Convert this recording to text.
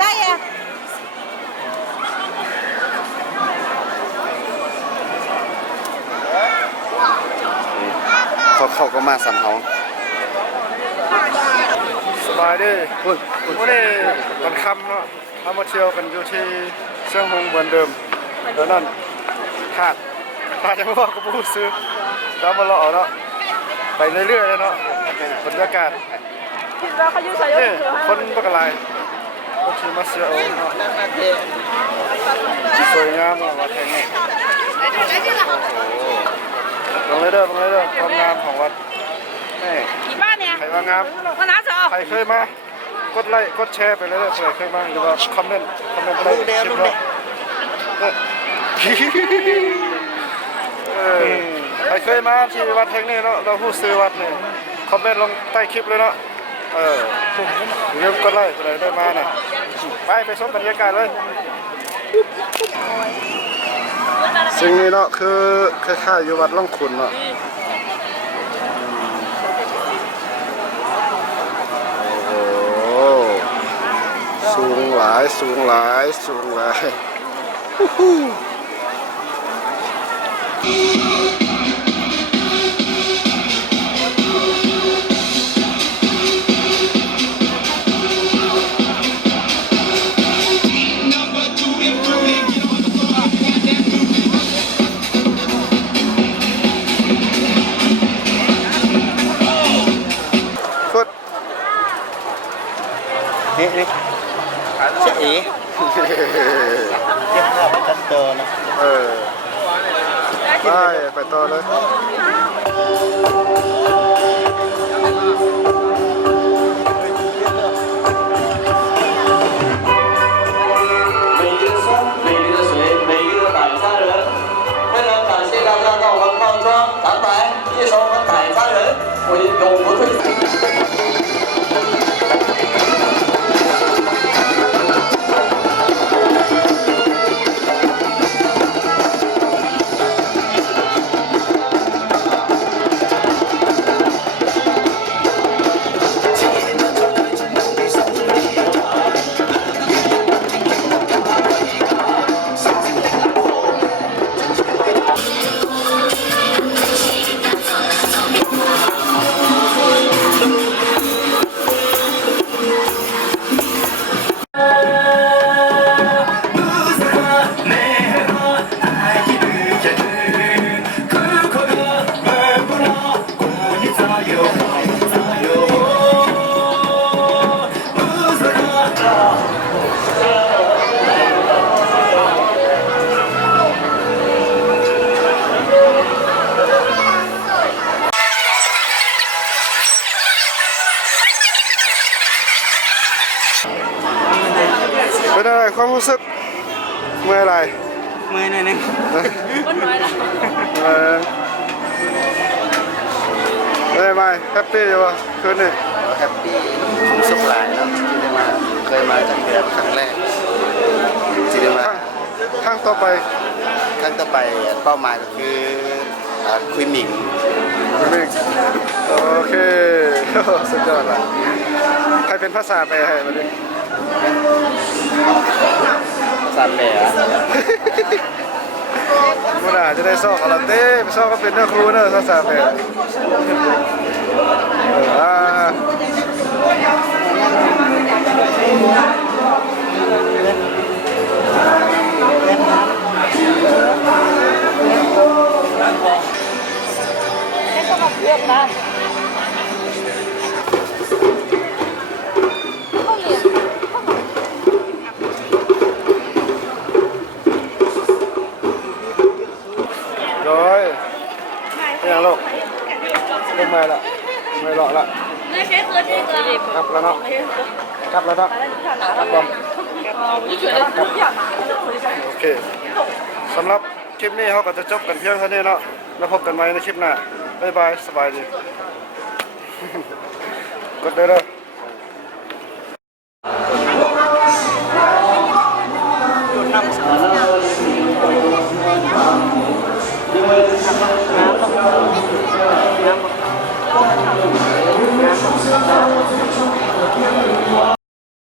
ได้อะเขาก็มาสั่นเขาสบายดีวันนี้ตอนค่ำเนาะเอามาเที่ยวกันอยู่ที่เชียงฮงเหมือนเดิมแล้วนั่นขาดตาจะบอกก็พูดซื้อแล้วมาเลาะเนาะไปเรื่อยๆเลยเนาะบรรยากาศนี่คนบักอะไรก็ขี่มาเสียเอาเนาะสวยงามมากวัดแห่งนี้ลงเลยเด้อความงามของวัดนี่ใครว่างามใครเคยมากดไลค์กดแชร์ไปเลยเผื่อเคยมาหรือว่าคอมเมนต์อะไรคลิปเนาะใครเคยมาที่วัดแห่งนี้เนาะเราพูดซื้อวัดนี่คอมเมนต์ลงใต้คลิปเลยเนาะเริ่มกดไลค์เลยได้มาน่ะไปชมบรรยากาศเลยสิ่งนี้เนาะคือคล้ายๆอยู่วัดล่องขุนเนาะโอ้สูงหลายนี่เจ๊เอ๋เก็บเงินไปจัดเจอนะไปต่อเลยเป็นอะไรความรู้สึกเมื่อไรเมื่อไหร่เนี่ยคนน้อยละไม่แฮปปี้อยู่วะคืนนี้แฮปปี้ความสุขหลายแล้วที่ได้มาเคยมาจากเดือนครั้งแรกที่ได้มาครั้งต่อไปเป้าหมายก็คือคุยหมิงโอเคสุดยอดละใครเป็นภาษาแปลให้มาดิภาษาแปลมันอาจจะได้ซอกอะไรเต้ไปซอกก็เป็นเนื้อครูเนอะภาษาแปลเลือกนะยังลูกเริ่มมาละไม่หล่อละกลับแล้วเนาะกลับก่อนโอเคสำหรับคลิปนี้เขาก็จะจบกันเพียงเท่านี้เนาะแล้วพบกันใหม่ในคลิปหน้าบ๊ายบายสบายดีกดได้เลย